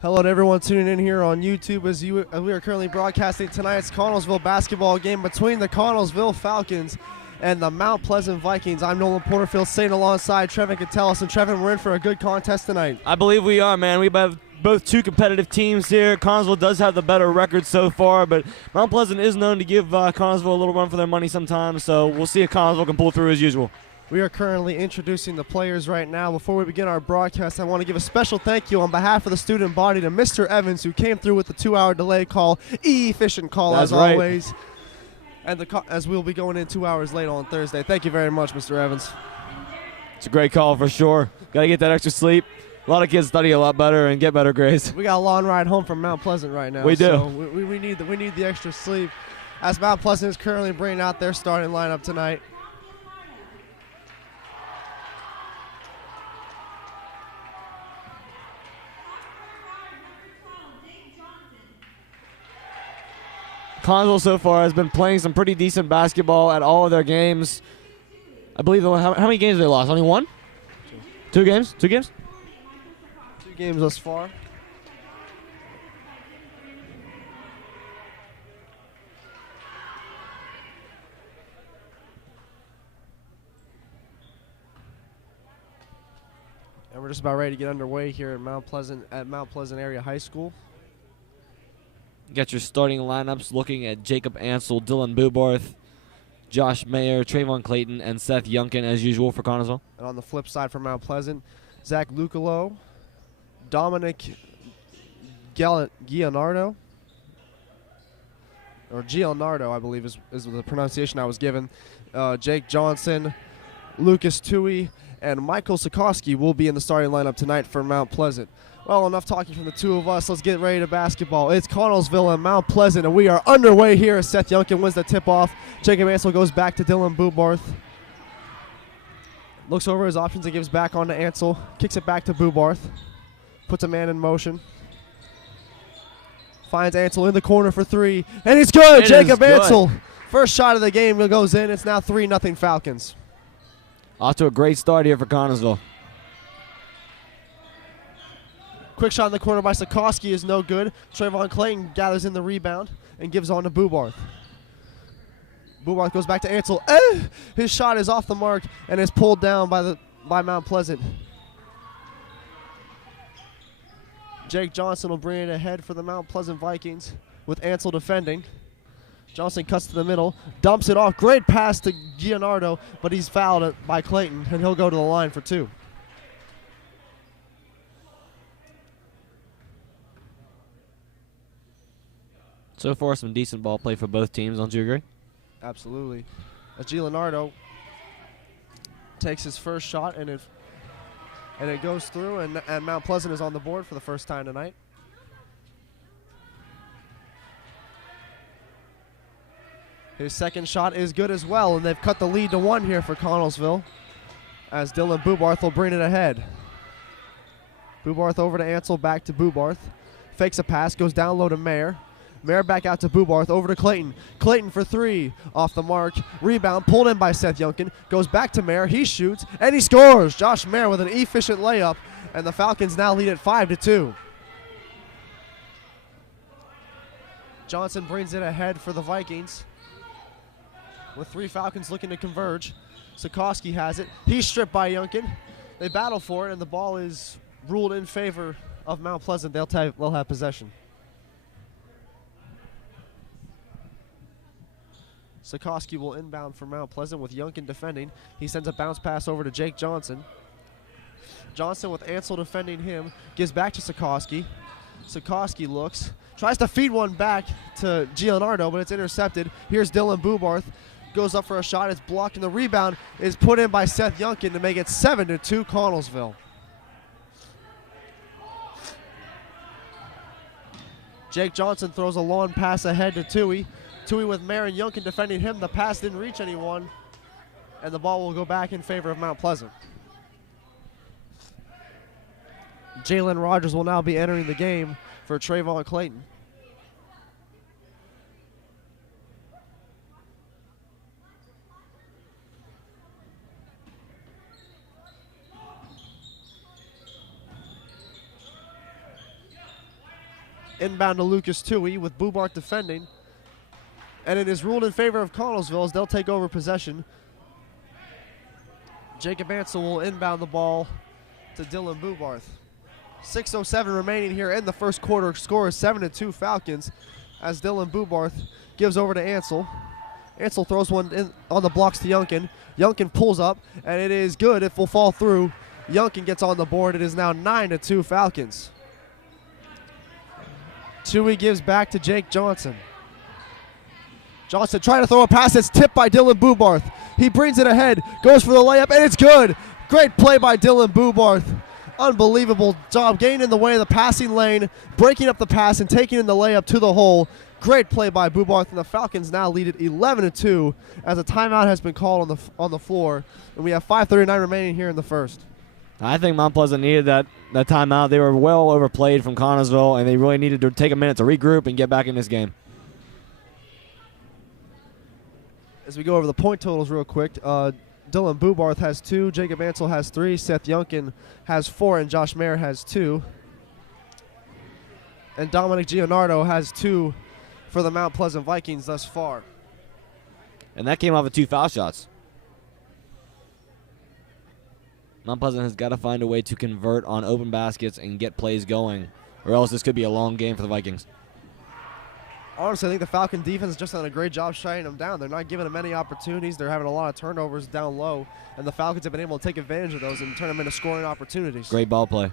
Hello to everyone tuning in here on YouTube as we are currently broadcasting tonight's Connellsville basketball game between the Connellsville Falcons and the Mount Pleasant Vikings. I'm Nolan Porterfield, sitting alongside Trevin Catellis. And Trevin, we're in for a good contest tonight. I believe we are, man. We have both two competitive teams here. Connellsville does have the better record so far, but Mount Pleasant is known to give Connellsville a little run for their money sometimes, so we'll see if Connellsville can pull through as usual. We are currently introducing the players right now. Before we begin our broadcast, I want to give a special thank you on behalf of the student body to Mr. Evans, who came through with the 2-hour delay call, efficient call. That's as right. Always. And as we'll be going in 2 hours late on Thursday. Thank you very much, Mr. Evans. It's a great call for sure. Got to get that extra sleep. A lot of kids study a lot better and get better grades. We got a long ride home from Mount Pleasant right now. We do. So we need the extra sleep. As Mount Pleasant is currently bringing out their starting lineup tonight. Connellsville so far has been playing some pretty decent basketball at all of their games. I believe how many games they lost? Only one? Two games? 2 games? 2 games thus far. And we're just about ready to get underway here at Mount Pleasant Area High School. You got your starting lineups looking at Jacob Ansel, Dylan Bubarth, Josh Mayer, Trayvon Clayton, and Seth Yunkin as usual for Connellsville. And on the flip side for Mount Pleasant, Zach Lucalo, Dominic Gianardo, or Gianardo, I believe is the pronunciation I was given. Jake Johnson, Lucas Tui, and Michael Sikorsky will be in the starting lineup tonight for Mount Pleasant. Well, enough talking from the two of us. Let's get ready to basketball. It's Connellsville and Mount Pleasant, and we are underway here as Seth Yunkin wins the tip-off. Jacob Ansel goes back to Dylan Bubarth. Looks over his options and gives back on to Ansel. Kicks it back to Bubarth. Puts a man in motion. Finds Ansel in the corner for 3, and it's good! Jacob Ansel. First shot of the game goes in. It's now 3-0 Falcons. Off to a great start here for Connellsville. Quick shot in the corner by Sikorsky is no good. Trayvon Clayton gathers in the rebound and gives on to Bubarth. Bubarth goes back to Ansel. His shot is off the mark and is pulled down by Mount Pleasant. Jake Johnson will bring it ahead for the Mount Pleasant Vikings with Ansel defending. Johnson cuts to the middle, dumps it off. Great pass to Gianardo, but he's fouled by Clayton, and he'll go to the line for 2. So far, some decent ball play for both teams. Don't you agree? Absolutely. As Gianardo takes his first shot, and it goes through, and Mount Pleasant is on the board for the first time tonight. His second shot is good as well, and they've cut the lead to 1 here for Connellsville as Dylan Bubarth will bring it ahead. Bubarth over to Ansel, back to Bubarth. Fakes a pass, goes down low to Mayer. Mayer back out to Bubarth, over to Clayton. Clayton for 3, off the mark. Rebound, pulled in by Seth Yunkin. Goes back to Mayer, he shoots, and he scores! Josh Mayer with an efficient layup, and the Falcons now lead at 5-2. Johnson brings it ahead for the Vikings, with 3 Falcons looking to converge. Sikorsky has it. He's stripped by Yunkin. They battle for it, and the ball is ruled in favor of Mount Pleasant. They'll have possession. Sikorsky will inbound for Mount Pleasant with Yunkin defending. He sends a bounce pass over to Jake Johnson. Johnson with Ansel defending him. Gives back to Sikorsky. Sikorsky looks. Tries to feed one back to Gianardo, but it's intercepted. Here's Dylan Bubarth. Goes up for a shot. It's blocked, and the rebound is put in by Seth Yunkin to make it 7-2 Connellsville. Jake Johnson throws a long pass ahead to Tui. Tui with Mayer and Yunkin defending him. The pass didn't reach anyone, and the ball will go back in favor of Mount Pleasant. Jalen Rogers will now be entering the game for Trayvon Clayton. inbound to Lucas Toohey with Bubart defending. And it is ruled in favor of Connellsville as they'll take over possession. Jacob Ansel will inbound the ball to Dylan Bubarth. 6:07 remaining here in the first quarter. Score is 7-2 Falcons as Dylan Bubarth gives over to Ansel. Ansel throws one in on the blocks to Youngkin. Youngkin pulls up, and it is good. It will fall through. Youngkin gets on the board. It is now 9-2 Falcons. Toohey gives back to Jake Johnson. Johnson trying to throw a pass. It's tipped by Dylan Bubarth. He brings it ahead, goes for the layup, and it's good. Great play by Dylan Bubarth. Unbelievable job getting in the way of the passing lane, breaking up the pass, and taking in the layup to the hole. Great play by Bubarth, and the Falcons now lead it 11-2 as a timeout has been called on the floor, and we have 5:39 remaining here in the first. I think Mount Pleasant needed that timeout. They were well overplayed from Connellsville, and they really needed to take a minute to regroup and get back in this game. As we go over the point totals real quick, Dylan Bubarth has 2, Jacob Ansel has 3, Seth Youngkin has 4, and Josh Mayer has 2. And Dominic Gianardo has 2 for the Mount Pleasant Vikings thus far. And that came off of 2 foul shots. Mount Pleasant has got to find a way to convert on open baskets and get plays going, or else this could be a long game for the Vikings. Honestly, I think the Falcon defense has just done a great job shutting them down. They're not giving them any opportunities. They're having a lot of turnovers down low, and the Falcons have been able to take advantage of those and turn them into scoring opportunities. Great ball play.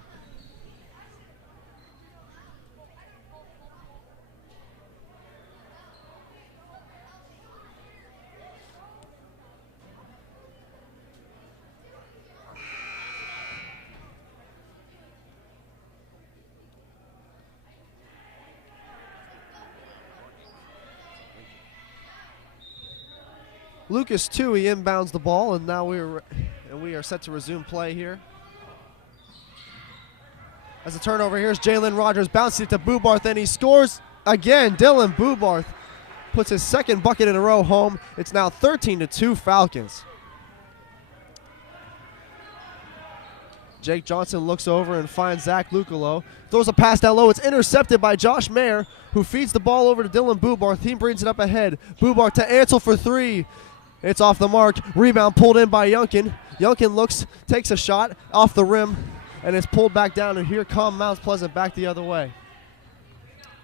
Lucas Toohey inbounds the ball, and now we are set to resume play here. As a turnover, here's Jalen Rogers bouncing it to Bubarth, and he scores again. Dylan Bubarth puts his second bucket in a row home. It's now 13-2 Falcons. Jake Johnson looks over and finds Zach Lucolo. Throws a pass down low. It's intercepted by Josh Mayer, who feeds the ball over to Dylan Bubarth. He brings it up ahead. Bubarth to Ansel for 3. It's off the mark. Rebound pulled in by Youngkin. Youngkin looks, takes a shot off the rim, and it's pulled back down, and here come Mount Pleasant back the other way.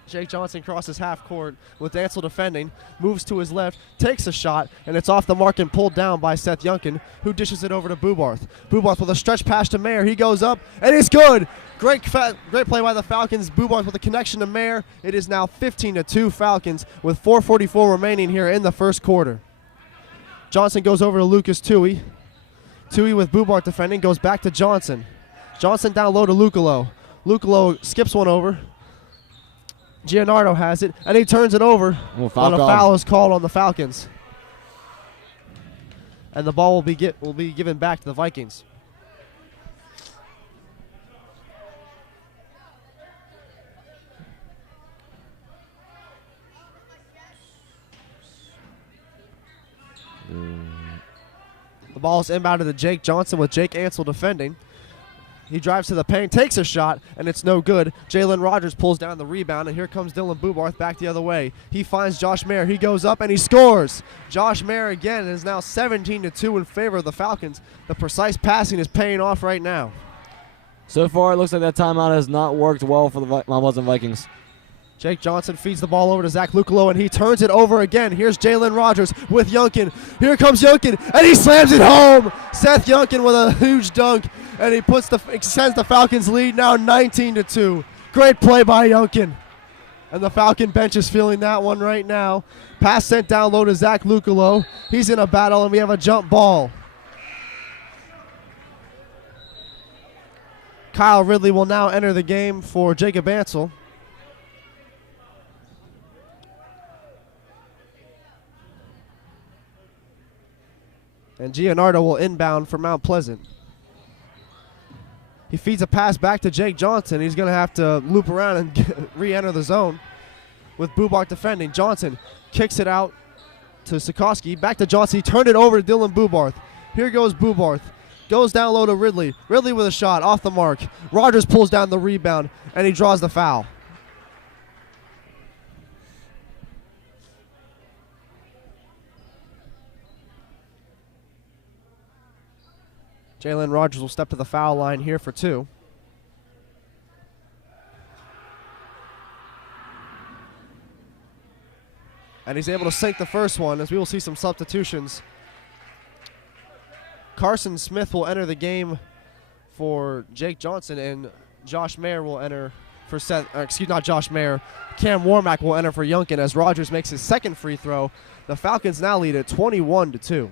Jake Johnson crosses half court with Ansel defending, moves to his left, takes a shot, and it's off the mark and pulled down by Seth Youngkin, who dishes it over to Bubarth. Bubarth with a stretch pass to Mayer. He goes up, and it's good. Great play by the Falcons. Bubarth with a connection to Mayer. It is now 15-2 Falcons with 4:44 remaining here in the first quarter. Johnson goes over to Lucas Toohey. Toohey with Bubarth defending, goes back to Johnson. Johnson down low to Lucolo. Lucolo skips one over. Gianardo has it, and he turns it over. And a foul is called on the Falcons. And the ball will be given back to the Vikings. The ball is inbounded to Jake Johnson with Jake Ansel defending. He drives to the paint, takes a shot, and it's no good. Jalen Rogers pulls down the rebound, and here comes Dylan Bubarth back the other way. He finds Josh Mayer. He goes up, and he scores. Josh Mayer again is now 17-2 in favor of the Falcons. The precise passing is paying off right now. So far, it looks like that timeout has not worked well for the Mount Pleasant Vikings. Jake Johnson feeds the ball over to Zach Lucolo, and he turns it over again. Here's Jalen Rogers with Youngkin. Here comes Youngkin, and he slams it home. Seth Youngkin with a huge dunk, and he extends the Falcons' lead now 19-2. Great play by Youngkin. And the Falcon bench is feeling that one right now. Pass sent down low to Zach Lucolo. He's in a battle, and we have a jump ball. Kyle Ridley will now enter the game for Jacob Ansel. And Gianardo will inbound for Mount Pleasant. He feeds a pass back to Jake Johnson. He's going to have to loop around and re-enter the zone with Bubarth defending. Johnson kicks it out to Sikorsky. Back to Johnson. He turned it over to Dylan Bubarth. Here goes Bubarth. Goes down low to Ridley. Ridley with a shot off the mark. Rogers pulls down the rebound, and he draws the foul. Jalen Rogers will step to the foul line here for 2. And he's able to sink the first one, as we will see some substitutions. Carson Smith will enter the game for Jake Johnson, and Josh Mayer will enter for not Josh Mayer. Cam Warmack will enter for Yunkin as Rogers makes his second free throw. The Falcons now lead at 21-2.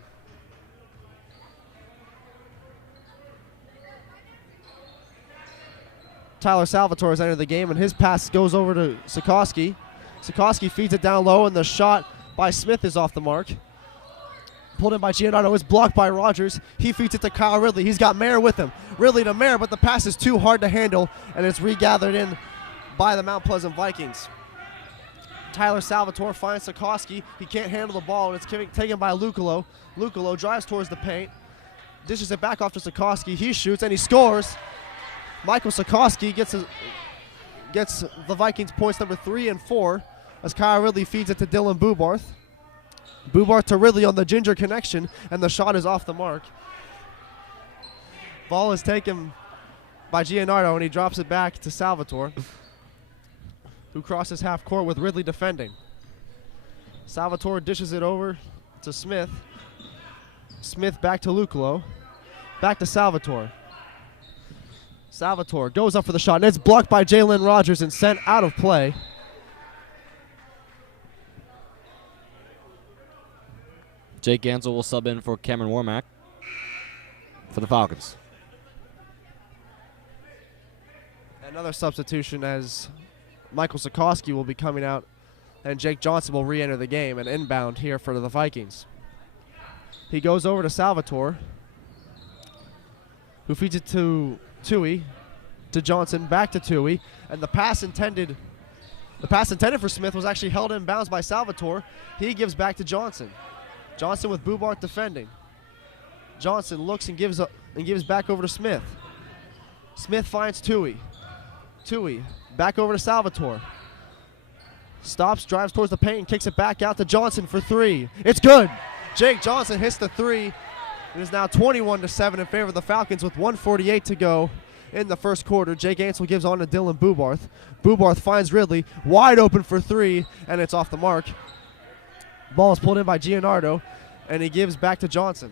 Tyler Salvatore has entered the game, and his pass goes over to Sikoski. Sikoski feeds it down low, and the shot by Smith is off the mark. Pulled in by Giannardo, is blocked by Rogers. He feeds it to Kyle Ridley. He's got Mayer with him. Ridley to Mayer, but the pass is too hard to handle, and it's regathered in by the Mount Pleasant Vikings. Tyler Salvatore finds Sikoski. He can't handle the ball, and it's taken by Lucolo. Lucolo drives towards the paint, dishes it back off to Sikoski. He shoots, and he scores. Michael Sikoski gets the Vikings points number 3 and 4 as Kyle Ridley feeds it to Dylan Bubarth. Bubarth to Ridley on the ginger connection, and the shot is off the mark. Ball is taken by Giannardo, and he drops it back to Salvatore, who crosses half court with Ridley defending. Salvatore dishes it over to Smith. Smith back to Lucolo. Back to Salvatore. Salvatore goes up for the shot, and it's blocked by Jalen Rogers and sent out of play. Jake Gansel will sub in for Cameron Warmack for the Falcons. Another substitution as Michael Sikoski will be coming out, and Jake Johnson will re-enter the game and inbound here for the Vikings. He goes over to Salvatore, who feeds it to Tui, to Johnson, back to Tui, and the pass intended for Smith was actually held in bounds by Salvatore. He gives back to Johnson. Johnson with Bubarth defending. Johnson looks and gives back over to Smith. Smith finds Tui. Tui back over to Salvatore. Stops, drives towards the paint, and kicks it back out to Johnson for 3. It's good. Jake Johnson hits the 3. It is now 21-7 in favor of the Falcons with 1:48 to go in the first quarter. Jake Ansel gives on to Dylan Bubarth. Bubarth finds Ridley, wide open for 3, and it's off the mark. Ball is pulled in by Giannardo, and he gives back to Johnson.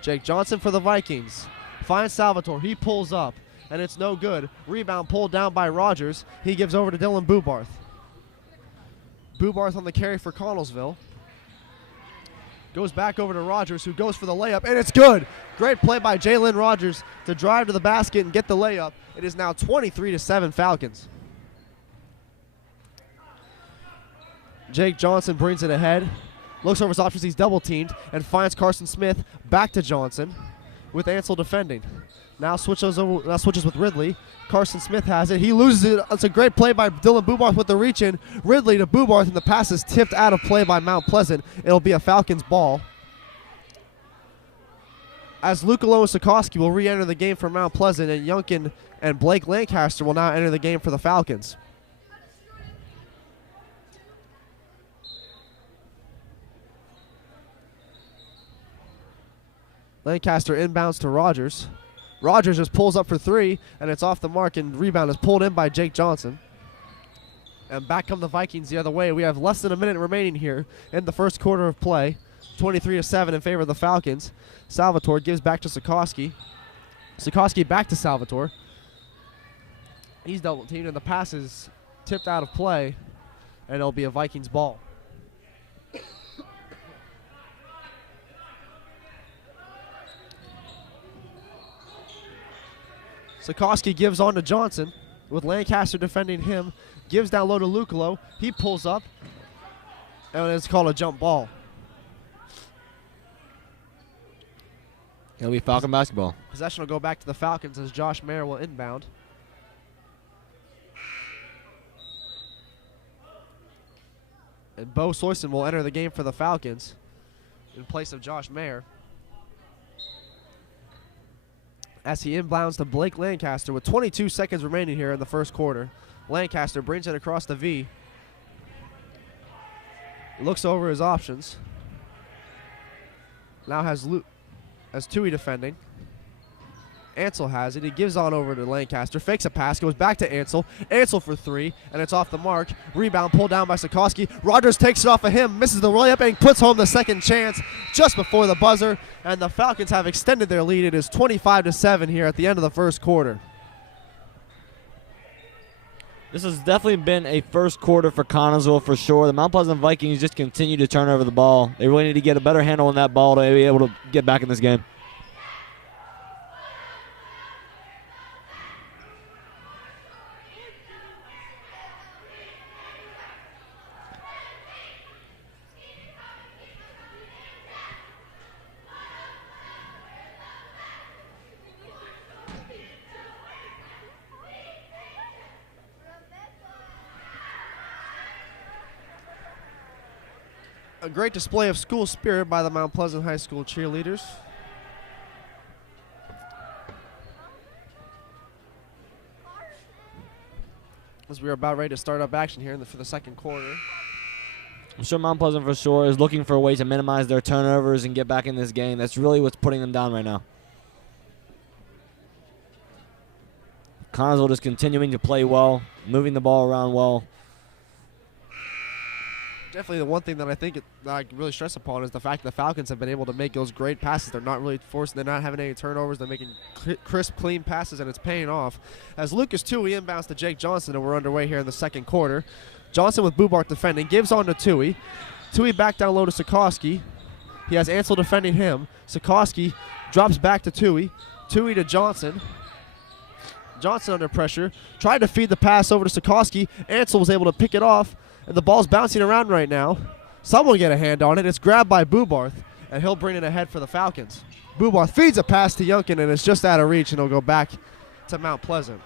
Jake Johnson for the Vikings. Finds Salvatore. He pulls up, and it's no good. Rebound pulled down by Rogers. He gives over to Dylan Bubarth. Bubarth on the carry for Connellsville. Goes back over to Rogers, who goes for the layup, and it's good. Great play by Jalen Rogers to drive to the basket and get the layup. It is now 23-7 Falcons. Jake Johnson brings it ahead. Looks over his options, he's double teamed, and finds Carson Smith back to Johnson with Ansel defending. Now switches with Ridley. Carson Smith has it. He loses it. It's a great play by Dylan Bubarth with the reach in. Ridley to Bubarth, and the pass is tipped out of play by Mount Pleasant. It'll be a Falcons ball. As Lucolo and Sikoski will re-enter the game for Mount Pleasant, and Yunkin and Blake Lancaster will now enter the game for the Falcons. Lancaster inbounds to Rogers. Rogers just pulls up for 3, and it's off the mark, and rebound is pulled in by Jake Johnson. And back come the Vikings the other way. We have less than a minute remaining here in the first quarter of play. 23-7 in favor of the Falcons. Salvatore gives back to Sikoski. Sikoski back to Salvatore. He's double teamed, and the pass is tipped out of play, and it'll be a Vikings ball. Sikoski gives on to Johnson with Lancaster defending him. Gives down low to Lucolo. He pulls up, and it's called a jump ball. It'll be Falcon basketball. Possession will go back to the Falcons as Josh Mayer will inbound. And Bo Soyson will enter the game for the Falcons in place of Josh Mayer, as he inbounds to Blake Lancaster with 22 seconds remaining here in the first quarter. Lancaster brings it across the V. Looks over his options. Now has Tui defending. Ansel has it. He gives on over to Lancaster. Fakes a pass. Goes back to Ansel. Ansel for three. And it's off the mark. Rebound pulled down by Sikorsky. Rogers takes it off of him. Misses the layup and puts home the second chance just before the buzzer. And the Falcons have extended their lead. It is 25-7 here at the end of the first quarter. This has definitely been a first quarter for Connellsville for sure. The Mount Pleasant Vikings just continue to turn over the ball. They really need to get a better handle on that ball to be able to get back in this game. A great display of school spirit by the Mount Pleasant High School cheerleaders. As we are about ready to start up action here for the second quarter. I'm sure Mount Pleasant for sure is looking for a way to minimize their turnovers and get back in this game. That's really what's putting them down right now. Connellsville just continuing to play well, moving the ball around well. Definitely the one thing that I think that I can really stress upon is the fact that the Falcons have been able to make those great passes. They're not really forcing, they're not having any turnovers. They're making crisp, clean passes, and it's paying off. As Lucas Tui inbounds to Jake Johnson, and we're underway here in the second quarter. Johnson with Bubart defending, gives on to Tui. Tui back down low to Sikorsky. He has Ansel defending him. Sikorsky drops back to Tui. Tui to Johnson. Johnson under pressure. Tried to feed the pass over to Sikorsky. Ansel was able to pick it off. And the ball's bouncing around right now. Someone get a hand on it. It's grabbed by Bubarth, and he'll bring it ahead for the Falcons. Bubarth feeds a pass to Yunkin, and it's just out of reach, and it'll go back to Mount Pleasant.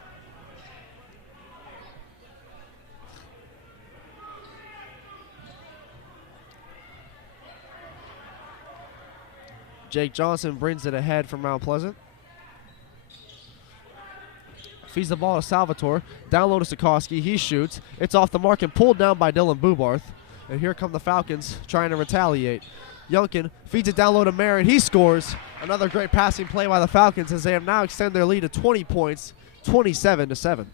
Jake Johnson brings it ahead for Mount Pleasant. Feeds the ball to Salvatore. Down low to Sikorsky. He shoots. It's off the mark and pulled down by Dylan Bubarth. And here come the Falcons trying to retaliate. Yunkin feeds it down low to Marin. He scores. Another great passing play by the Falcons as they have now extended their lead to 20 points, 27-7.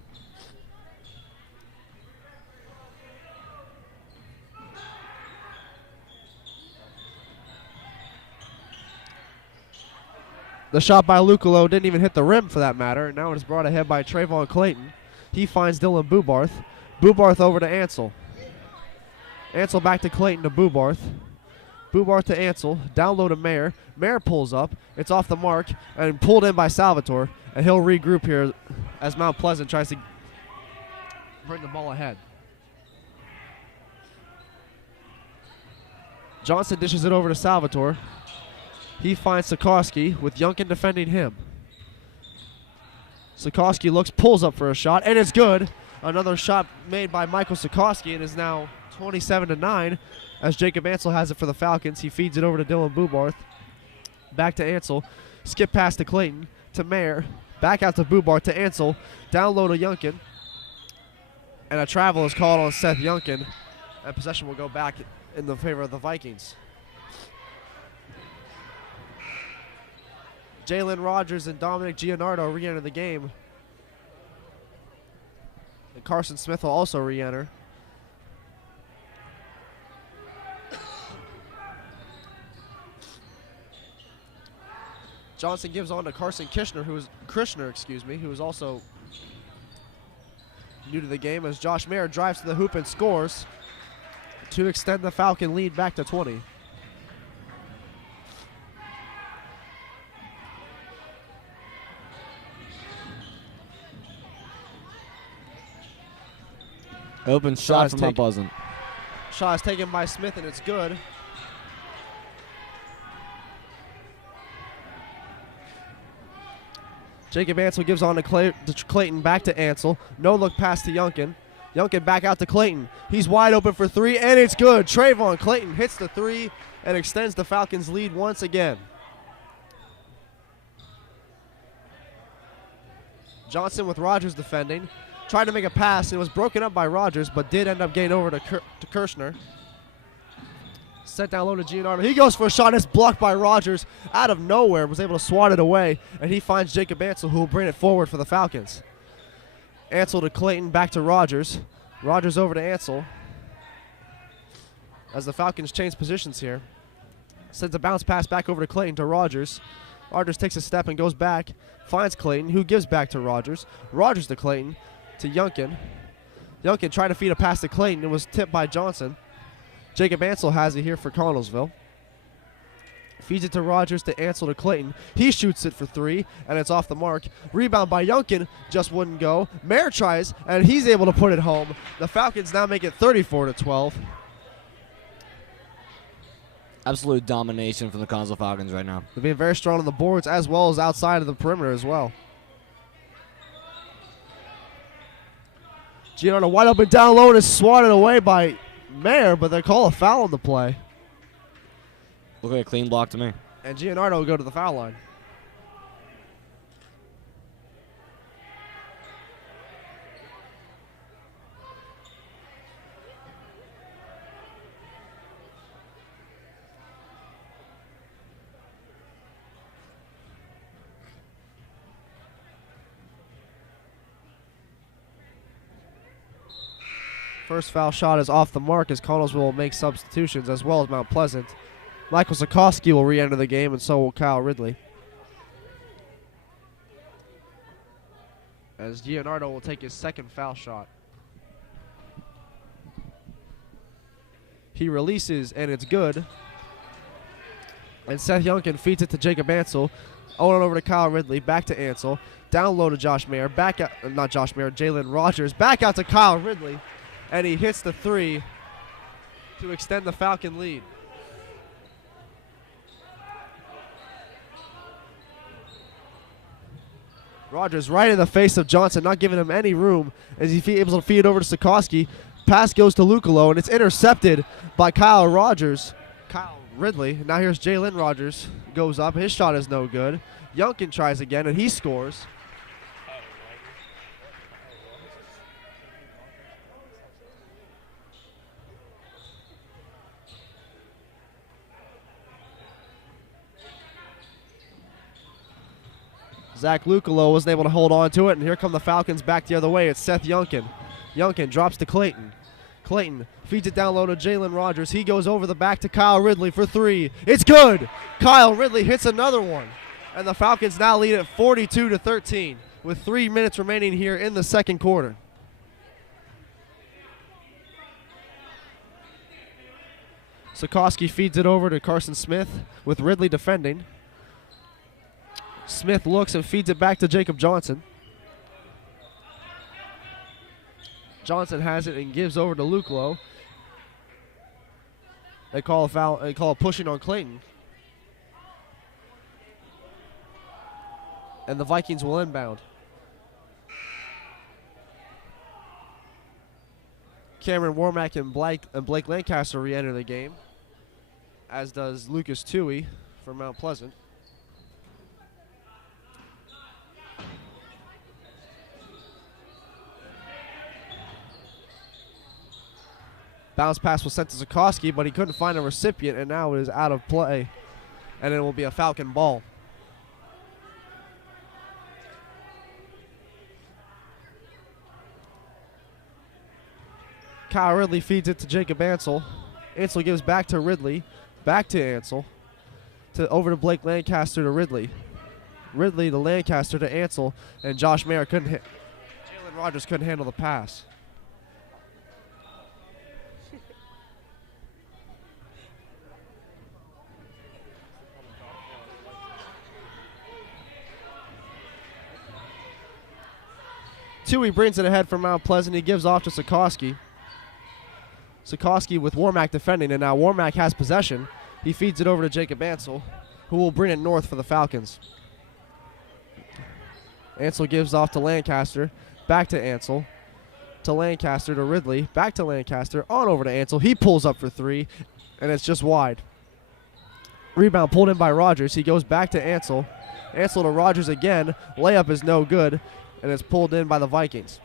The shot by Lucolo didn't even hit the rim for that matter. Now it is brought ahead by Trayvon Clayton. He finds Dylan Bubarth. Bubarth over to Ansel. Ansel back to Clayton to Bubarth. Bubarth to Ansel. Down low to Mayer. Mayer pulls up. It's off the mark and pulled in by Salvatore. And he'll regroup here as Mount Pleasant tries to bring the ball ahead. Johnson dishes it over to Salvatore. He finds Sikorsky with Yunkin defending him. Sikorsky looks, pulls up for a shot, and it's good. Another shot made by Michael Sikorsky, and is now 27-9 as Jacob Ansel has it for the Falcons. He feeds it over to Dylan Bubarth. Back to Ansel. Skip pass to Clayton, to Mayer. Back out to Bubarth, to Ansel. Down low to Yunkin. And a travel is called on Seth Yunkin. And possession will go back in the favor of the Vikings. Jalen Rogers and Dominic Gianardo re-enter the game. And Carson Smith will also re-enter. Johnson gives on to Carson Krishner, who is also new to the game, as Josh Mayer drives to the hoop and scores to extend the Falcon lead back to 20. Open shot from Mount Pleasant. Shot is taken by Smith, and it's good. Jacob Ansel gives on to Clayton, back to Ansel. No look pass to Yunkin. Yunkin back out to Clayton. He's wide open for three, and it's good. Trayvon Clayton hits the three and extends the Falcons' lead once again. Johnson with Rogers defending. Tried to make a pass, and it was broken up by Rogers, but did end up getting over to Kirshner. Set down low to Gianardo. He goes for a shot. It's blocked by Rogers. Out of nowhere, was able to swat it away, and he finds Jacob Ansel, who will bring it forward for the Falcons. Ansel to Clayton, back to Rogers. Rogers over to Ansel. As the Falcons change positions here. Sends a bounce pass back over to Clayton to Rogers. Rogers takes a step and goes back. Finds Clayton, who gives back to Rogers. Rogers to Clayton, to Youngkin. Youngkin tried to feed a pass to Clayton. It was tipped by Johnson. Jacob Ansel has it here for Connellsville. Feeds it to Rogers, to Ansel, to Clayton. He shoots it for 3, and it's off the mark. Rebound by Youngkin, just wouldn't go. Mayer tries, and he's able to put it home. The Falcons now make it 34-12. Absolute domination from the Connellsville Falcons right now. They're being very strong on the boards as well as outside of the perimeter as well. Gianardo wide open down low and is swatted away by Mayer, but they call a foul on the play. Look like a clean block to me. And Gianardo will go to the foul line. First foul shot is off the mark as Connellsville will make substitutions, as well as Mount Pleasant. Michael Sikoski will re-enter the game, and so will Kyle Ridley. As Gianardo will take his second foul shot. He releases, and it's good. And Seth Youngkin feeds it to Jacob Ansel. On over to Kyle Ridley, back to Ansel. Down low to Josh Mayer, back out, not Josh Mayer, Jalen Rogers. Back out to Kyle Ridley. And he hits the 3 to extend the Falcon lead. Rogers right in the face of Johnson, not giving him any room as he's able to feed it over to Sikoski. Pass goes to Lucalo, and it's intercepted by Kyle Ridley. Now here's Jalen Rogers. Goes up. His shot is no good. Youngkin tries again, and he scores. Zach Lucalo wasn't able to hold on to it, and here come the Falcons back the other way. It's Seth Youngkin. Youngkin drops to Clayton. Clayton feeds it down low to Jalen Rogers. He goes over the back to Kyle Ridley for 3. It's good. Kyle Ridley hits another one. And the Falcons now lead at 42-13 with 3 minutes remaining here in the second quarter. Sikoski feeds it over to Carson Smith with Ridley defending. Smith looks and feeds it back to Jacob Johnson. Johnson has it and gives over to Lucalo. They call a foul. They call a pushing on Clayton. And the Vikings will inbound. Cameron Warmack and Blake Lancaster re-enter the game, as does Lucas Toohey from Mount Pleasant. Bounce pass was sent to Sikoski, but he couldn't find a recipient, and now it is out of play. And it will be a Falcon ball. Kyle Ridley feeds it to Jacob Ansel. Ansel gives back to Ridley. Back to Ansel. Over to Blake Lancaster to Ridley. Ridley to Lancaster to Ansel. And Josh Mayer couldn't hit. Jalen Rogers couldn't handle the pass. Toohey brings it ahead from Mount Pleasant. He gives off to Sikoski. Sikoski with Warmack defending, and now Warmack has possession. He feeds it over to Jacob Ansel, who will bring it north for the Falcons. Ansel gives off to Lancaster. Back to Ansel. To Lancaster to Ridley. Back to Lancaster. On over to Ansel. He pulls up for 3, and it's just wide. Rebound pulled in by Rogers. He goes back to Ansel. Ansel to Rogers again. Layup is no good, and it's pulled in by the Vikings.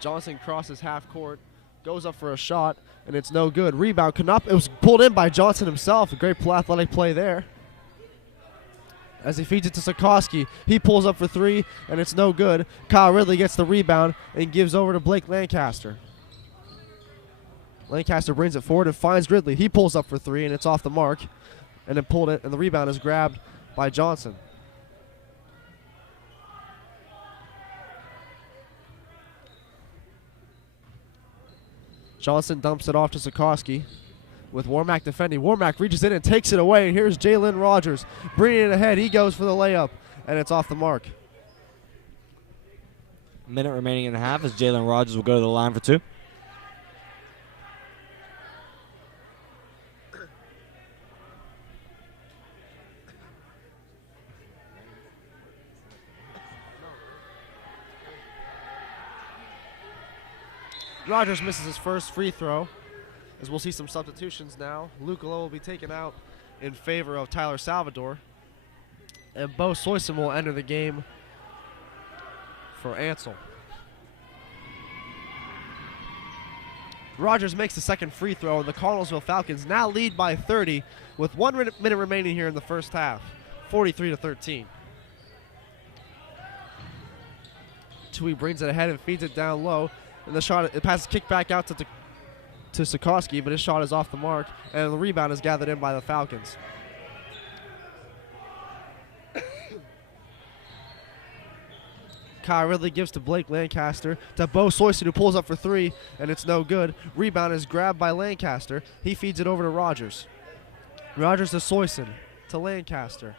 Johnson crosses half court, goes up for a shot, and it's no good. Rebound, it was pulled in by Johnson himself. A great athletic play there. As he feeds it to Sikorsky, he pulls up for three, and it's no good. Kyle Ridley gets the rebound and gives over to Blake Lancaster. Lancaster brings it forward and finds Ridley. He pulls up for three, and it's off the mark. And then pulled it, and the rebound is grabbed by Johnson. Johnson dumps it off to Sikorsky with Warmack defending. Warmack reaches in and takes it away, and here's Jalen Rogers bringing it ahead. He goes for the layup, and it's off the mark. Minute remaining in the half as Jalen Rogers will go to the line for two. Rogers misses his first free throw, as we'll see some substitutions now. Luke Lowe will be taken out in favor of Tyler Salvador, and Bo Soyson will enter the game for Ansel. Rogers makes the second free throw, and the Connellsville Falcons now lead by 30 with 1 minute remaining here in the first half, 43-13. Tui brings it ahead and feeds it down low. And the shot, it passes kick back out to Sikorsky, but his shot is off the mark, and the rebound is gathered in by the Falcons. Kyle Ridley gives to Blake Lancaster to Bo Soyson, who pulls up for three, and it's no good. Rebound is grabbed by Lancaster. He feeds it over to Rogers. Rogers to Soyson to Lancaster.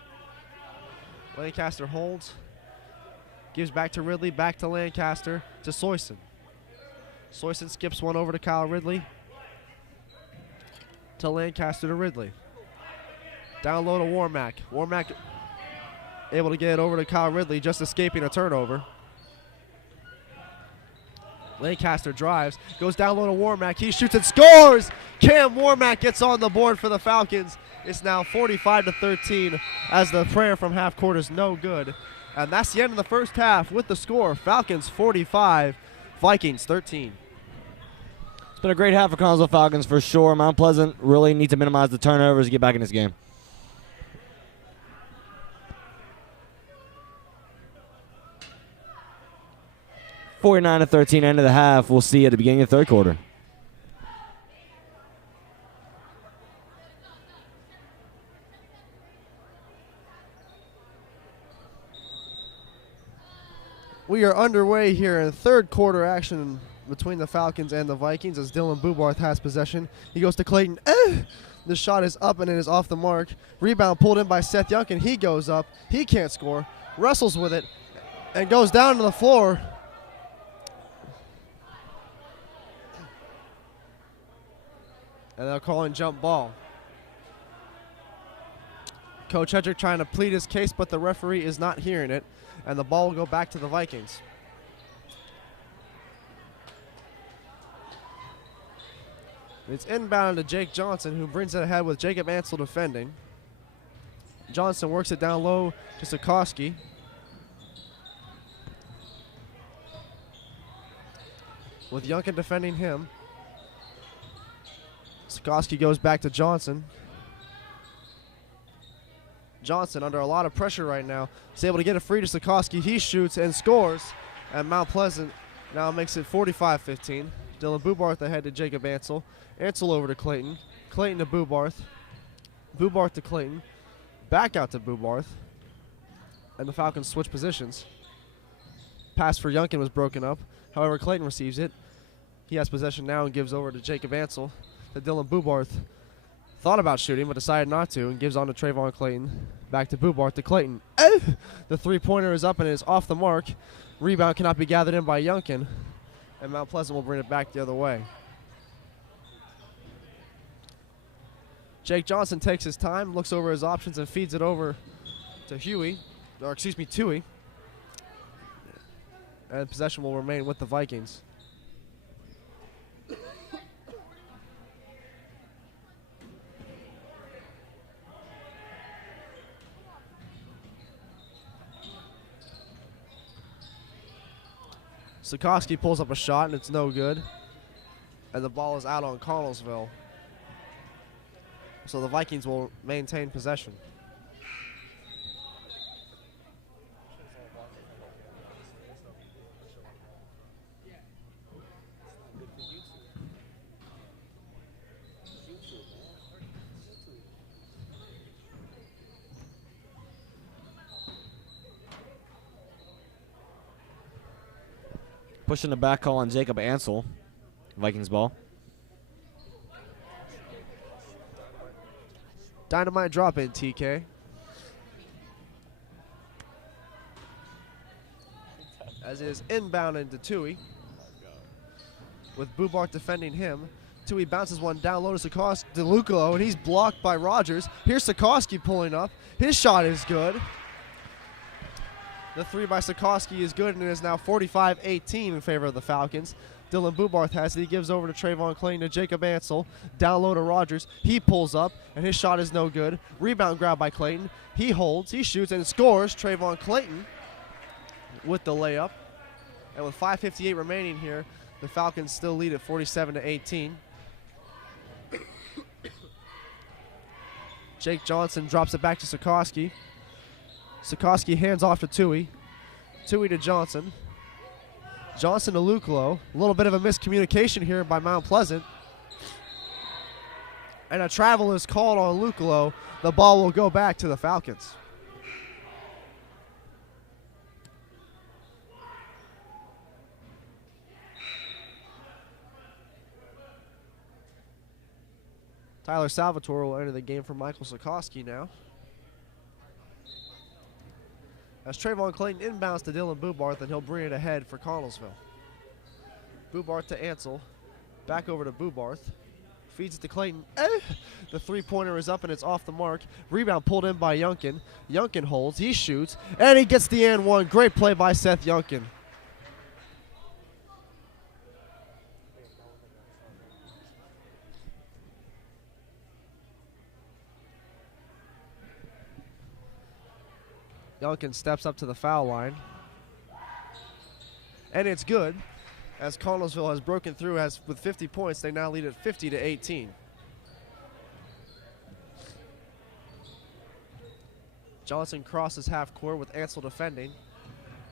Lancaster holds, gives back to Ridley, back to Lancaster to Soyson. Soyson skips one over to Kyle Ridley. To Lancaster to Ridley. Down low to Warmack. Warmack able to get it over to Kyle Ridley, just escaping a turnover. Lancaster drives, goes down low to Warmack. He shoots and scores! Cam Warmack gets on the board for the Falcons. It's now 45-13 as the prayer from half court is no good. And that's the end of the first half with the score. Falcons 45. Vikings 13. It's been a great half for Connellsville Falcons for sure. Mount Pleasant really need to minimize the turnovers to get back in this game. (49-13) end of the half. We'll see at the beginning of the third quarter. We are underway here in third quarter action between the Falcons and the Vikings as Dylan Bubarth has possession. He goes to Clayton. The shot is up and it is off the mark. Rebound pulled in by Seth Youngkin. He goes up. He can't score. Wrestles with it and goes down to the floor. And they're calling jump ball. Coach Hedrick trying to plead his case, but the referee is not hearing it. And the ball will go back to the Vikings. It's inbound to Jake Johnson, who brings it ahead with Jacob Ansel defending. Johnson works it down low to Sikorsky. With Youngkin defending him. Sikorsky goes back to Johnson. Johnson under a lot of pressure right now. He's able to get it free to Sikorsky. He shoots and scores. And Mount Pleasant now makes it 45-15. Dylan Bubarth ahead to Jacob Ansel. Ansel over to Clayton. Clayton to Bubarth. Bubarth to Clayton. Back out to Bubarth. And the Falcons switch positions. Pass for Youngkin was broken up. However, Clayton receives it. He has possession now and gives over to Jacob Ansel. To Dylan Bubarth. Thought about shooting, but decided not to, and gives on to Trayvon Clayton. Back to Bubarth to Clayton. The three-pointer is up and is off the mark. Rebound cannot be gathered in by Youngkin, and Mount Pleasant will bring it back the other way. Jake Johnson takes his time, looks over his options, and feeds it over to Tui. And possession will remain with the Vikings. Sikorsky pulls up a shot, and it's no good. And the ball is out on Connellsville. So the Vikings will maintain possession. Pushing the back call on Jacob Ansel. Vikings ball. Dynamite drop in, TK. As it is inbound into Tui. With Bubart defending him. Tui bounces one down low to Lucalo, and he's blocked by Rogers. Here's Sikorsky pulling up. His shot is good. The three by Sikorsky is good, and it is now 45-18 in favor of the Falcons. Dylan Bubarth has it. He gives over to Trayvon Clayton to Jacob Ansel. Down low to Rogers. He pulls up, and his shot is no good. Rebound grab by Clayton. He holds, he shoots, and scores. Trayvon Clayton with the layup. And with 5:58 remaining here, the Falcons still lead at 47-18. Jake Johnson drops it back to Sikorsky. Sikorsky hands off to Tui. Tui to Johnson. Johnson to Lucalo. A little bit of a miscommunication here by Mount Pleasant. And a travel is called on Lucalo. The ball will go back to the Falcons. Tyler Salvatore will enter the game for Michael Sikorsky now. As Trayvon Clayton inbounds to Dylan Bubarth, and he'll bring it ahead for Connellsville. Bubarth to Ansel. Back over to Bubarth. Feeds it to Clayton. The three-pointer is up, and it's off the mark. Rebound pulled in by Youngkin. Youngkin holds. He shoots. And he gets the and one. Great play by Seth Youngkin. Youngkin steps up to the foul line. And it's good, as Connellsville has broken through. With 50 points, they now lead at 50-18. Johnson crosses half court with Ansel defending.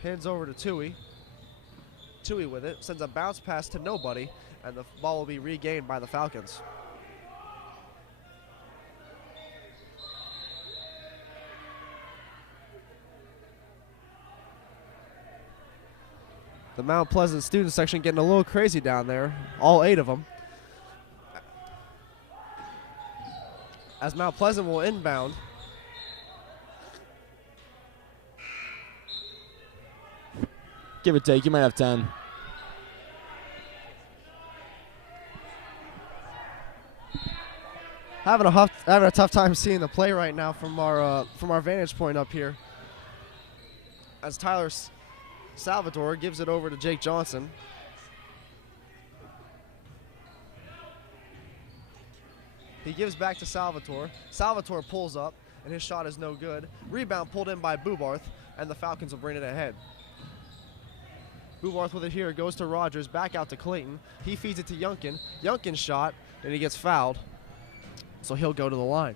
Hands over to Tui. Tui with it, sends a bounce pass to nobody, and the ball will be regained by the Falcons. The Mount Pleasant student section getting a little crazy down there, all 8 of them. As Mount Pleasant will inbound. Give or take, you might have 10. Having a tough time seeing the play right now from our vantage point up here. As Tyler Salvatore gives it over to Jake Johnson. He gives back to Salvatore. Salvatore pulls up, and his shot is no good. Rebound pulled in by Bubarth, and the Falcons will bring it ahead. Bubarth with it here, goes to Rogers, back out to Clayton. He feeds it to Youngkin. Youngkin's shot, and he gets fouled, so he'll go to the line.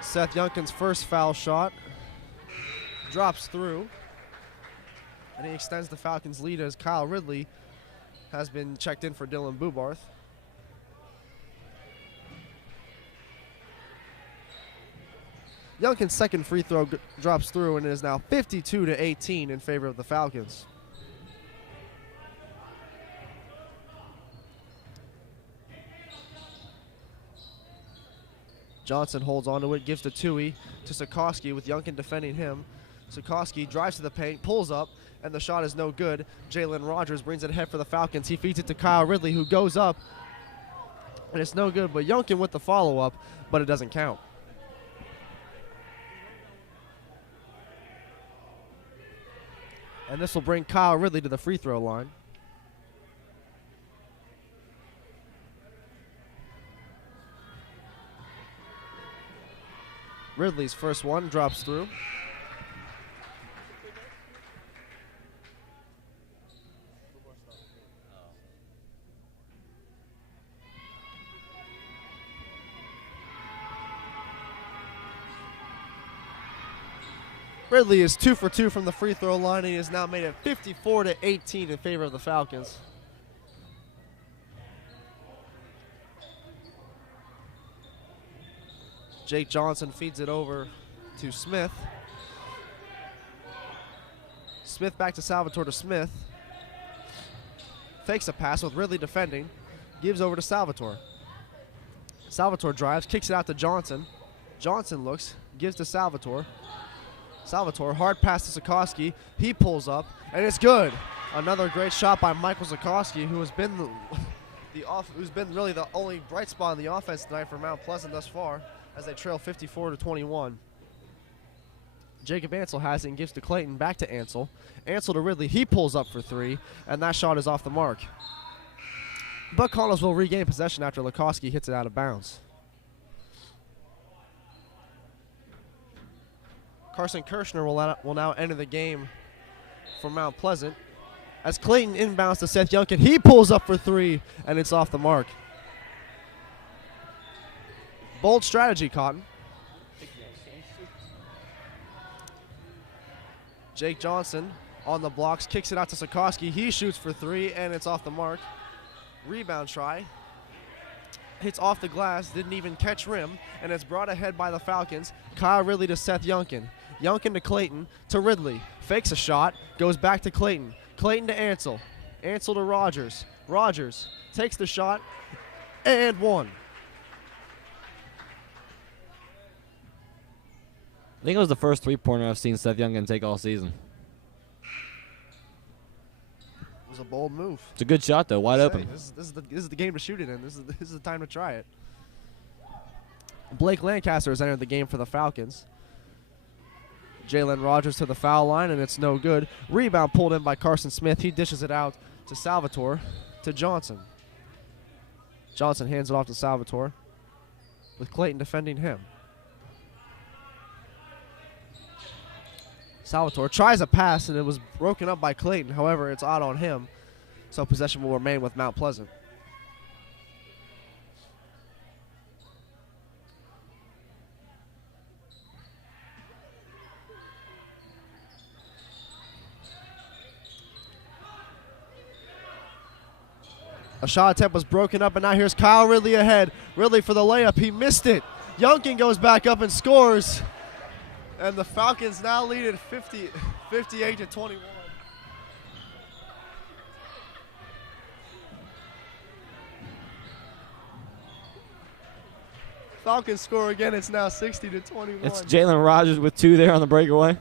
Seth Youngkin's first foul shot drops through, and he extends the Falcons' lead as Kyle Ridley has been checked in for Dylan Bubarth. Youngkin's second free throw drops through, and it is now 52-18 in favor of the Falcons. Johnson holds onto it, gives to Tui, to Sikorsky with Youngkin defending him. Sikorsky drives to the paint, pulls up, and the shot is no good. Jalen Rogers brings it ahead for the Falcons. He feeds it to Kyle Ridley, who goes up, and it's no good. But Youngkin with the follow-up, but it doesn't count. And this will bring Kyle Ridley to the free throw line. Ridley's first one drops through. Ridley is 2 for 2 from the free throw line. He has now made it 54-18 in favor of the Falcons. Jake Johnson feeds it over to Smith. Smith back to Salvatore to Smith. Fakes a pass with Ridley defending. Gives over to Salvatore. Salvatore drives, kicks it out to Johnson. Johnson looks, gives to Salvatore. Salvatore, hard pass to Sikorsky. He pulls up, and it's good. Another great shot by Michael Sikorsky, who has been who's been really the only bright spot in the offense tonight for Mount Pleasant thus far, as they trail 54-21. Jacob Ansel has it and gives to Clayton, back to Ansel. Ansel to Ridley, he pulls up for 3, and that shot is off the mark. But Connellsville will regain possession after Lukowski hits it out of bounds. Carson Kirshner will now enter the game for Mount Pleasant. As Clayton inbounds to Seth Youngkin, he pulls up for 3, and it's off the mark. Bold strategy, Cotton. Jake Johnson on the blocks, kicks it out to Sikorsky. He shoots for 3, and it's off the mark. Rebound try. Hits off the glass, didn't even catch rim, and it's brought ahead by the Falcons. Kyle Ridley to Seth Youngkin. Youngkin to Clayton to Ridley. Fakes a shot, goes back to Clayton. Clayton to Ansel. Ansel to Rogers. Rogers takes the shot, and 1. I think it was the first three-pointer I've seen Seth Youngkin take all season. It was a bold move. It's a good shot, though, wide open. This is the game to shoot it in. This is the time to try it. Blake Lancaster has entered the game for the Falcons. Jalen Rogers to the foul line, and it's no good. Rebound pulled in by Carson Smith. He dishes it out to Salvatore, to Johnson. Johnson hands it off to Salvatore, with Clayton defending him. Salvatore tries a pass, and it was broken up by Clayton. However, it's out on him, so possession will remain with Mount Pleasant. A shot attempt was broken up, and now here's Kyle Ridley ahead. Ridley for the layup. He missed it. Youngkin goes back up and scores. And the Falcons now lead at 58-21. Falcons score again. It's now 60-21. It's Jalen Rogers with 2 there on the breakaway.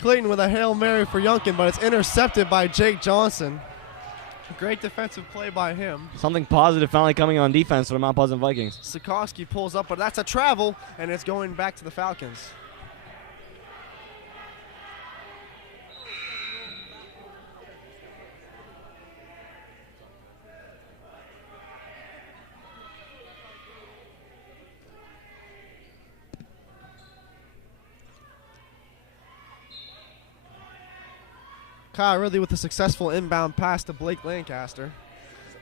Clayton with a Hail Mary for Youngkin, but it's intercepted by Jake Johnson. Great defensive play by him. Something positive finally coming on defense for the Mount Pleasant Vikings. Sikorsky pulls up, but that's a travel, and it's going back to the Falcons. Kyle Ridley with a successful inbound pass to Blake Lancaster,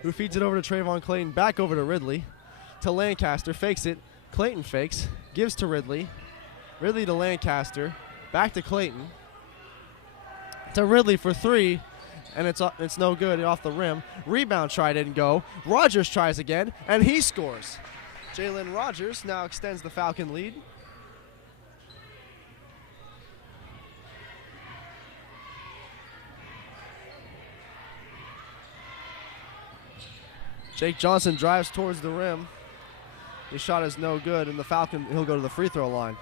who feeds it over to Trayvon Clayton, back over to Ridley, to Lancaster, fakes it, Clayton fakes, gives to Ridley, Ridley to Lancaster, back to Clayton, to Ridley for 3, and it's no good, off the rim. Rebound try didn't go. Rogers tries again, and he scores. Jalen Rogers now extends the Falcon lead. Jake Johnson drives towards the rim. His shot is no good, and the Falcon, he'll go to the free throw line.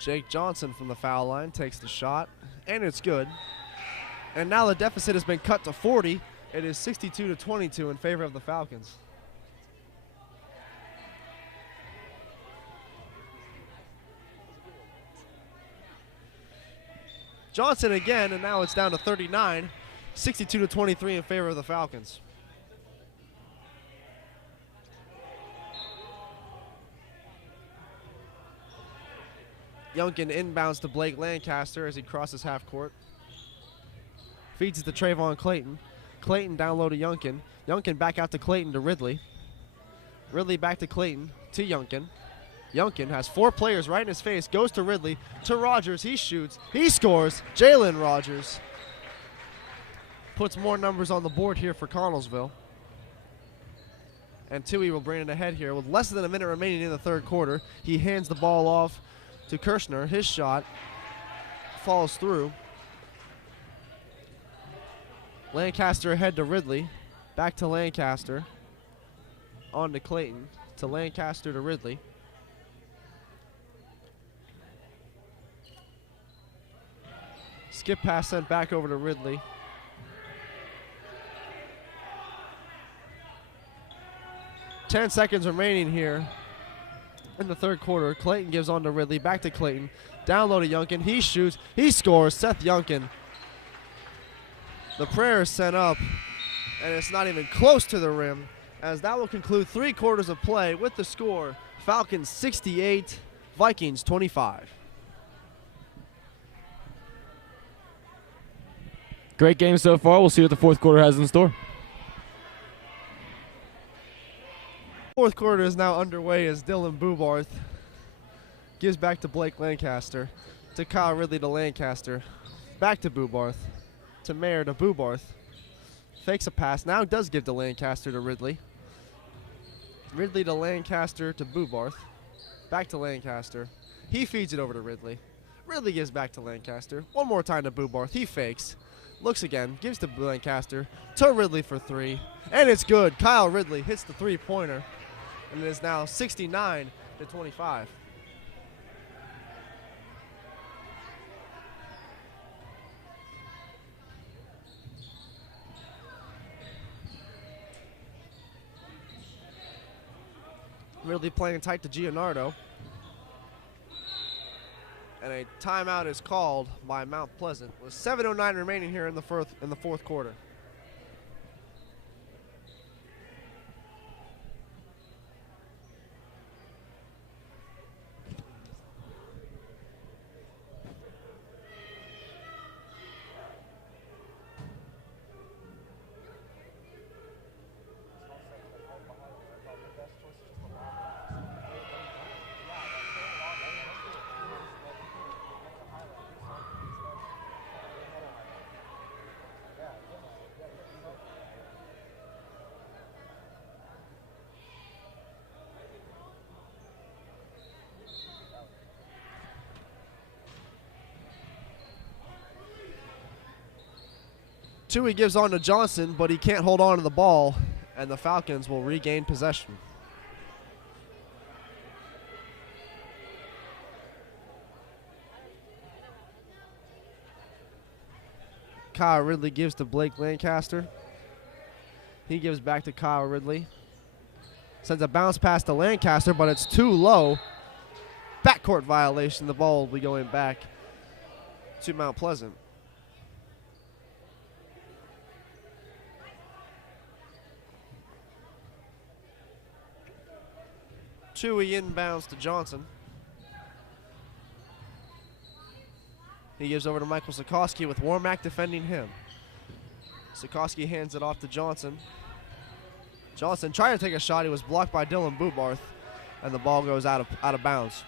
Jake Johnson from the foul line takes the shot, and it's good. And now the deficit has been cut to 40. It is 62-22 in favor of the Falcons. Johnson again, and now it's down to 39. 62-23 in favor of the Falcons. Youngkin inbounds to Blake Lancaster as he crosses half court. Feeds it to Trayvon Clayton. Clayton down low to Youngkin. Youngkin back out to Clayton to Ridley. Ridley back to Clayton to Youngkin. Youngkin has 4 players right in his face. Goes to Ridley, to Rogers. He shoots. He scores. Jalen Rogers puts more numbers on the board here for Connellsville. And Tui will bring it ahead here with less than a minute remaining in the third quarter. He hands the ball off to Kirshner. His shot falls through. Lancaster ahead to Ridley. Back to Lancaster. On to Clayton. To Lancaster to Ridley. Skip pass sent back over to Ridley. Ten seconds remaining here in the third quarter. Clayton gives on to Ridley. Back to Clayton. Down low to Youngkin. He shoots. He scores. Seth Youngkin. The prayer is sent up, and it's not even close to the rim, as that will conclude 3 quarters of play with the score, Falcons 68, Vikings 25. Great game so far. We'll see what the fourth quarter has in store. Fourth quarter is now underway as Dylan Bubarth gives back to Blake Lancaster, to Kyle Ridley to Lancaster, back to Bubarth, to Mayer to Bubarth. Fakes a pass, now does give to Lancaster to Ridley. Ridley to Lancaster to Bubarth, back to Lancaster. He feeds it over to Ridley. Ridley gives back to Lancaster. One more time to Bubarth, he fakes. Looks again, gives to Lancaster, to Ridley for 3, and it's good. Kyle Ridley hits the 3-pointer, and it is now 69-25. Ridley playing tight to Gianardo. And a timeout is called by Mount Pleasant with 7:09 remaining here in the fourth quarter. Tui gives on to Johnson, but he can't hold on to the ball, and the Falcons will regain possession. Kyle Ridley gives to Blake Lancaster. He gives back to Kyle Ridley. Sends a bounce pass to Lancaster, but it's too low. Backcourt violation. The ball will be going back to Mount Pleasant. Chewy inbounds to Johnson. He gives over to Michael Sikoski with Warmack defending him. Sikoski hands it off to Johnson. Johnson tried to take a shot. He was blocked by Dylan Bubarth, and the ball goes out of bounds.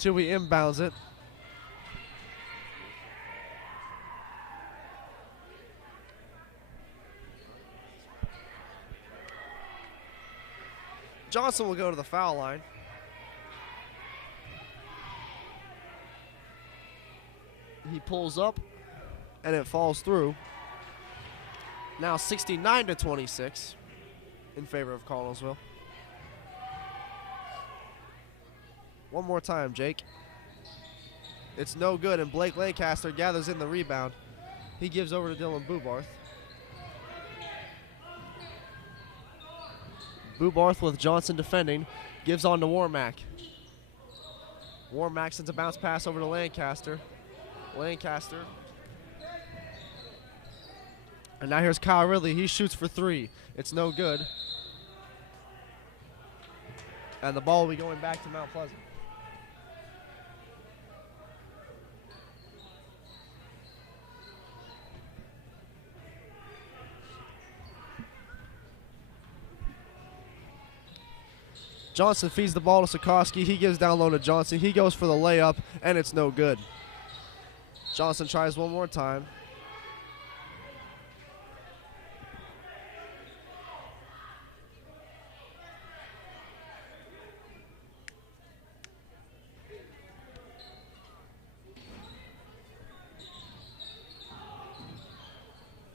Chewy inbounds it. Johnson will go to the foul line. He pulls up, and it falls through. Now 69-26 in favor of Connellsville. One more time, Jake. It's no good, and Blake Lancaster gathers in the rebound. He gives over to Dylan Bubarth. Bubarth with Johnson defending, gives on to Warmack. Warmack sends a bounce pass over to Lancaster. Lancaster. And now here's Kyle Ridley. He shoots for three. It's no good. And the ball will be going back to Mount Pleasant. Johnson feeds the ball to Sikorsky. He gives down low to Johnson. He goes for the layup, and it's no good. Johnson tries one more time.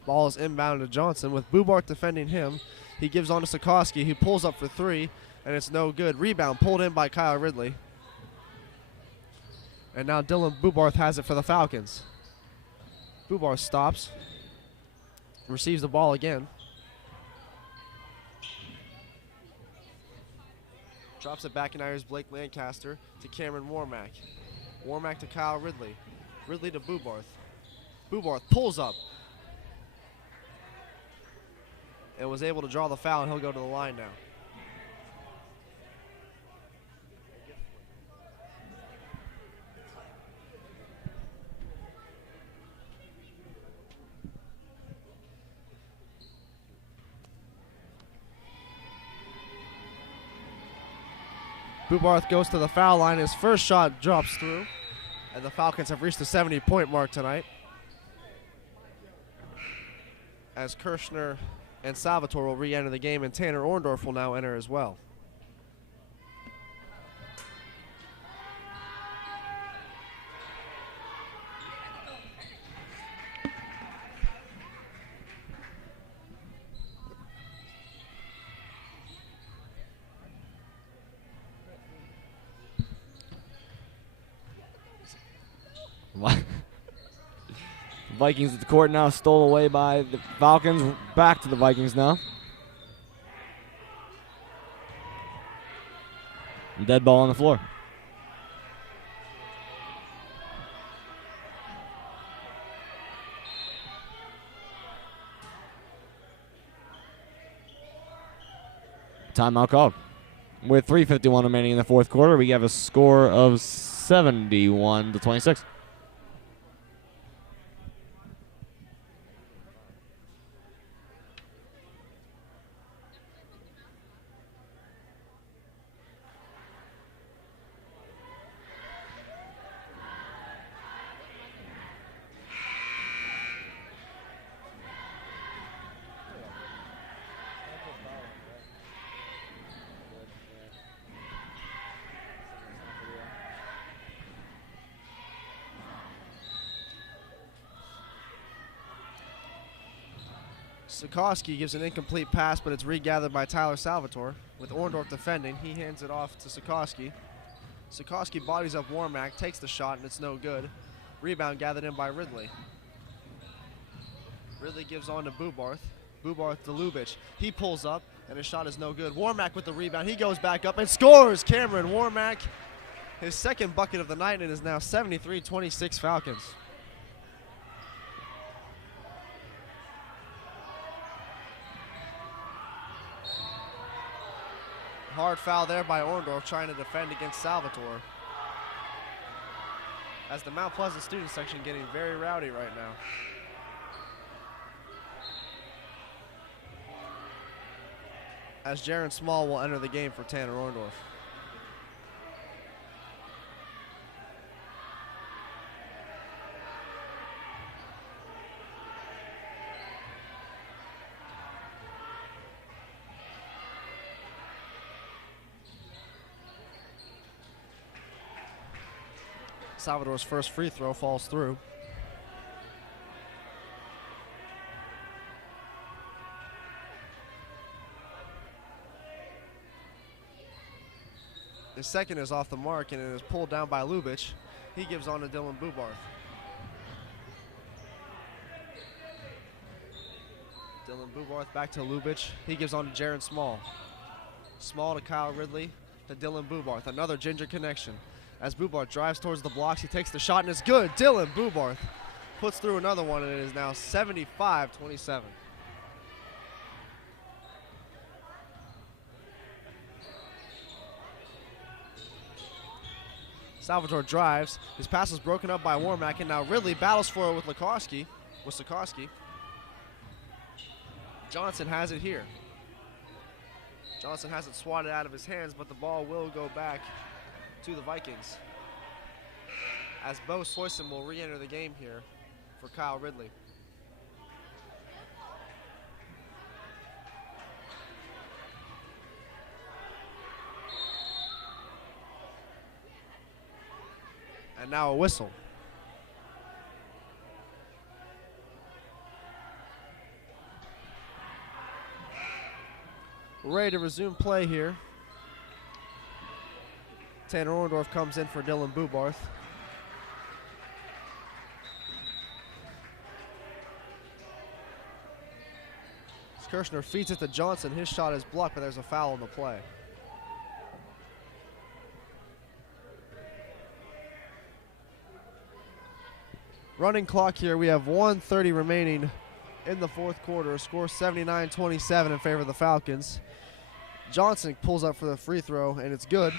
Ball is inbound to Johnson with Bubarth defending him. He gives on to Sikorsky. He pulls up for three, and it's no good. Rebound pulled in by Kyle Ridley. And now Dylan Bubarth has it for the Falcons. Bubarth stops, receives the ball again. Drops it back, and now here's Blake Lancaster to Cameron Warmack. Warmack to Kyle Ridley. Ridley to Bubarth. Bubarth pulls up and was able to draw the foul, and he'll go to the line now. Bubarth goes to the foul line. His first shot drops through, and the Falcons have reached the 70-point mark tonight, as Kirshner and Salvatore will re-enter the game, and Tanner Orndorff will now enter as well. Vikings at the court now, stole away by the Falcons. Back to the Vikings now. Dead ball on the floor. Timeout called. With 3:51 remaining in the fourth quarter, we have a score of 71-26. Sikorsky gives an incomplete pass, but it's regathered by Tyler Salvatore. With Orndorff defending, he hands it off to Sikorsky. Sikorsky bodies up Warmack, takes the shot, and it's no good. Rebound gathered in by Ridley. Ridley gives on to Bubarth. Bubarth to Lubich. He pulls up, and his shot is no good. Warmack with the rebound. He goes back up and scores. Cameron Warmack, his second bucket of the night, and it is now 73-26 Falcons. Hard foul there by Orndorff, trying to defend against Salvatore. As the Mount Pleasant student section getting very rowdy right now. As Jaron Small will enter the game for Tanner Orndorff. Salvatore's first free throw falls through. His second is off the mark, and it is pulled down by Lubich. He gives on to Dylan Bubarth. Dylan Bubarth back to Lubich. He gives on to Jaron Small. Small to Kyle Ridley to Dylan Bubarth. Another Ginger connection. As Bubarth drives towards the blocks, he takes the shot, and it's good. Dylan Bubarth puts through another one, and it is now 75-27. Salvatore drives. His pass was broken up by Warmack, and now Ridley battles for it with Sikorsky. Johnson has it here. Johnson has it swatted out of his hands, but the ball will go back to the Vikings, as Bo Soyson will re-enter the game here for Kyle Ridley. And now a whistle. We're ready to resume play here. Tanner Orndorff comes in for Dylan Bubarth. Kirshner feeds it to Johnson. His shot is blocked, but there's a foul on the play. Running clock here. We have 1:30 remaining in the fourth quarter. Score 79-27 in favor of the Falcons. Johnson pulls up for the free throw, and it's good.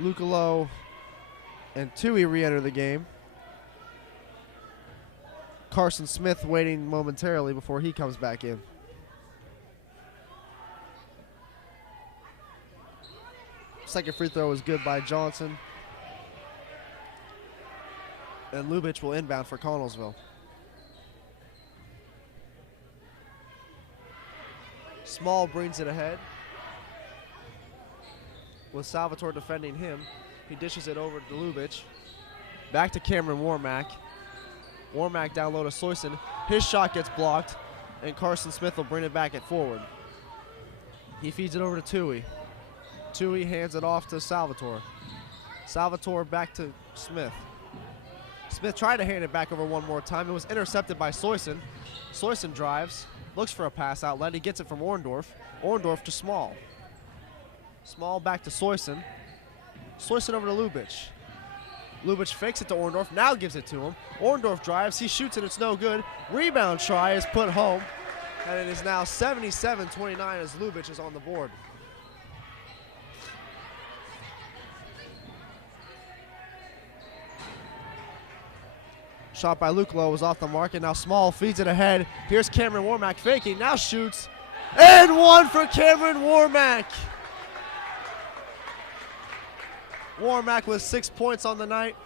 Lucalo and Tui re-enter the game. Carson Smith waiting momentarily before he comes back in. Second free throw is good by Johnson. And Lubich will inbound for Connellsville. Small brings it ahead, with Salvatore defending him. He dishes it over to Lubich. Back to Cameron Warmack. Warmack down low to Soyson. His shot gets blocked, and Carson Smith will bring it back at forward. He feeds it over to Tui. Tui hands it off to Salvatore. Salvatore back to Smith. Smith tried to hand it back over one more time. It was intercepted by Soyson. Soyson drives, looks for a pass outlet. He gets it from Orndorff. Orndorff to Small. Small back to Soyson. Soyson over to Lubich. Lubich fakes it to Orndorff, now gives it to him. Orndorff drives, he shoots it, it's no good. Rebound try is put home, and it is now 77-29 as Lubich is on the board. Shot by Lucalo was off the mark, and now Small feeds it ahead. Here's Cameron Warmack faking, now shoots. And one for Cameron Warmack. Warmack with 6 points on the night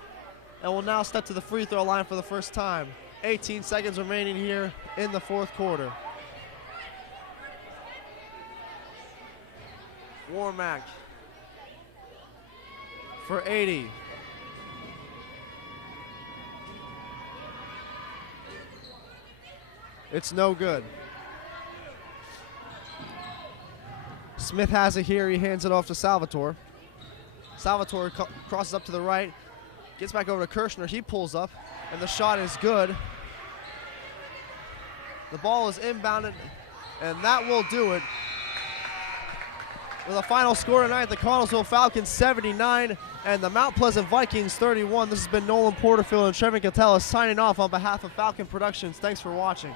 and will now step to the free throw line for the first time. 18 seconds remaining here in the fourth quarter. Warmack for 80. It's no good. Smith has it here. He hands it off to Salvatore. Salvatore crosses up to the right, gets back over to Kirshner. He pulls up, and the shot is good. The ball is inbounded, and that will do it. With a final score tonight, the Connellsville Falcons 79 and the Mount Pleasant Vikings 31. This has been Nolan Porterfield and Trevin Catella signing off on behalf of Falcon Productions. Thanks for watching.